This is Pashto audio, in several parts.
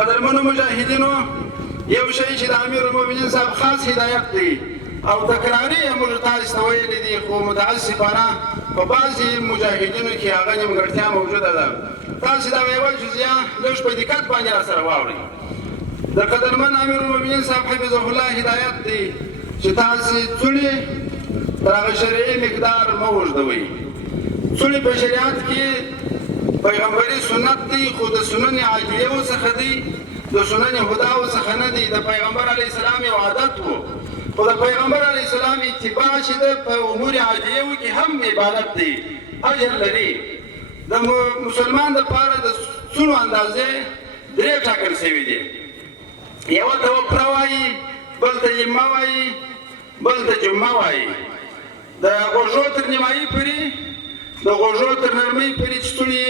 قدرمنو مجاهدینو یو شی چې د امیر المؤمنین صاحب خاص هدایت دی او تکراري موږ تاسو ته ویلي دي خو متاسفانه په بعضې مجاهدینو کې هغه نیمګړتیا موجوده ده. تاسو دا ویل چې لږ په دقت باندې راسره واورئ. د قدرمن امیر المؤمنین صاحب حفظه الله هدایت دی چې تاسو څوڼې تر هغه شرعي مقدار مه اوږدوئ. څوڼې په شریعت کې پیغمبري سنت دی خو د سنن عاجلې څخه دی، د سنن هداو څخه نه دی. د پیغمبر علیه السلام یو عادت و، خو د پیغمبر علیه السلام اتباع چې ده په امور عاجلې کې هم عبادت دی، اجر لري. د مسلمان دپاره د څوڼو اندازې درې ټاکل شوي دي. یوه ته وپره وایي، بل ته جمعه وایي، بل ته جمعه وایي. د غوږو تر نیمایي پورې، د غوږو تر نرمۍ پورې چې څوڼې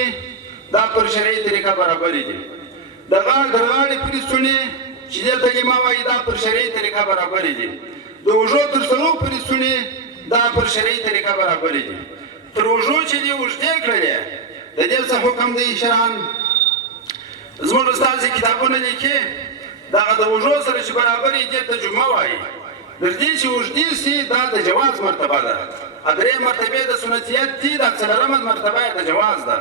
دا پر شرعي طریقه برابرې دي. د غاړ تر غاړې پورې څوڼې چې دې ته جمعه وایي دا پر شرعي طریقه برابرې دي. د اوږو تر سرو پورې څوڼې دا پر شرعي طریقه برابرې دي. تر اوږو چې دې اوږدې کړلې د دې څه حکم دی شرعاً؟ زموږ استازي کتابونه لیکي دغه د اوږو سره چې برابرې دې ته جمعه وایي. تر دې چې اوږدې سي دا د جواز مرتبه ده. درې مرتبې د سنتیت دي، دا څلورمه مرتبه یې د جواز ده.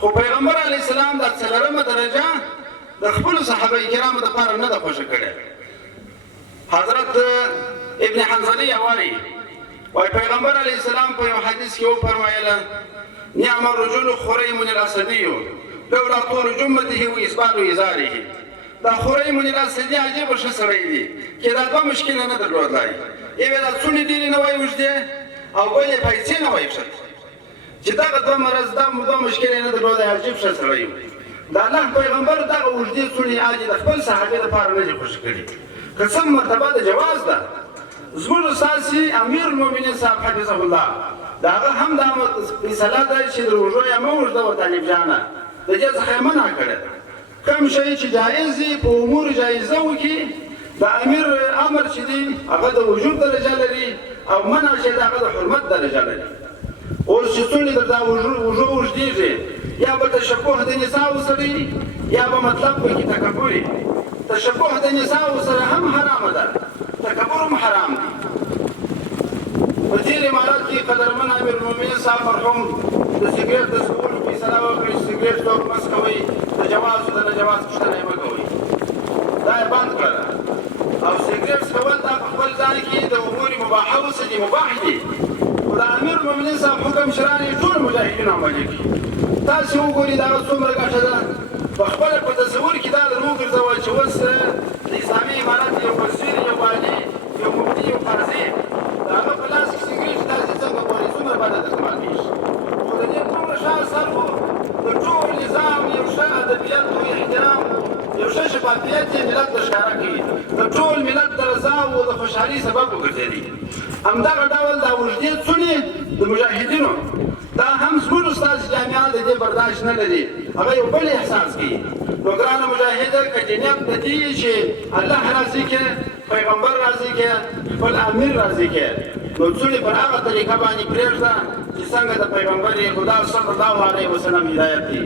خو پیغمبر علیه السلام دا څلورمه درجه د خپلو صحابه کرامو دپاره نه ده خوښه کړې. حضرت ابن حنظلیه وایي پیغمبر علیه السلام په یو حدیث کې وفرمایله نعم الرجل خریم الاسدي لولا طول جمته و اسبال ازاره. دا خریم الاسدي عجیبه ښه سړی دی چې دا دوه مشکله نه درلودلی. یو یې دا څوڼې ډېرې نه وایي اوږدې او بل یې پیسې نه وایي ښه. چې دغه دوه مرض دا دوه مشکلې نه درلودی، عجیب ښه سړی و. د الله پیغمبر دغه اوږدې څوڼې عادي د خپل صحابې دپاره نه دي خوښې کړي. که څه مرتبه د جواز ده. زموږ استازي امیر المؤمنین صاحب حفظه الله د هغه هم دا فیصله ده چې د اوږو یې مه اوږدوه طالب جانه، د دې څخه یې منع کړې ده. کوم شی چې جایز وي په امور جایزو کې د امیر امر چې دی هغه د وجوب درجه لري او منع چې د هغه د حرمت درجه لري. اوس چې څوڼې درته اوږو اوږدېږي یا به تشبه د نساو سره یا به مطلب پکې تکبر وي. تشبه د نساو سره هم حرامه ده، تکبر هم حرام دی. په تېر امارت کې قدرمن امیر المؤمنین صاحب مرحوم د سګرېټ د څکولو فیصله وکړه چې سګرېټ څوک مه څکوئ، د جواز د نه جواز پوښتنه یې مه کوئ. دا یې بند کړله. او سګرېټ څکول دا په خپل ځان کې د امور مباحه اوسه دي، مباح دي. خو د امیر المؤمنین صاحب حکم شرعاً یې ټول مجاهدینو عملي کړي. تاسې وګورئ دا څومره ګټه ده. په خپله په تصور کې دا در وګرځوه چې اوس د اسلامي امارت یو وزیر، یو والي، یو مفتي، یو قاضي د هغه په لاس کې سګرېټ تاسې څنګه ګورئ څومره بده درته معلومېږي. خو د دې دومره ښه اثر و، د ټول نظام یو ښه ادبیت و، احترام و، یو ښه شفافیت یې ملت ته ښکاره کوي، د ټول ملت د رضا و د خوشحالۍ سبب وګرځېدي. همدغه ډول دا اوږدې څوڼې د مجاهدینو دا هم زموږ استازي جامعه د دې برداشت نه لري، هغه یو بل احساس کوي. نو ګرانه مجاهده که دې نیت د دې چې الله راضي کړي، پیغمبر راضي کړي، خپل امیر راضي کړي، نو څوڼې پر هغه طریقه باندې پرېږده چې څنګه د پیغمبر خدا صلی الله علیه وسلم هدایت دی.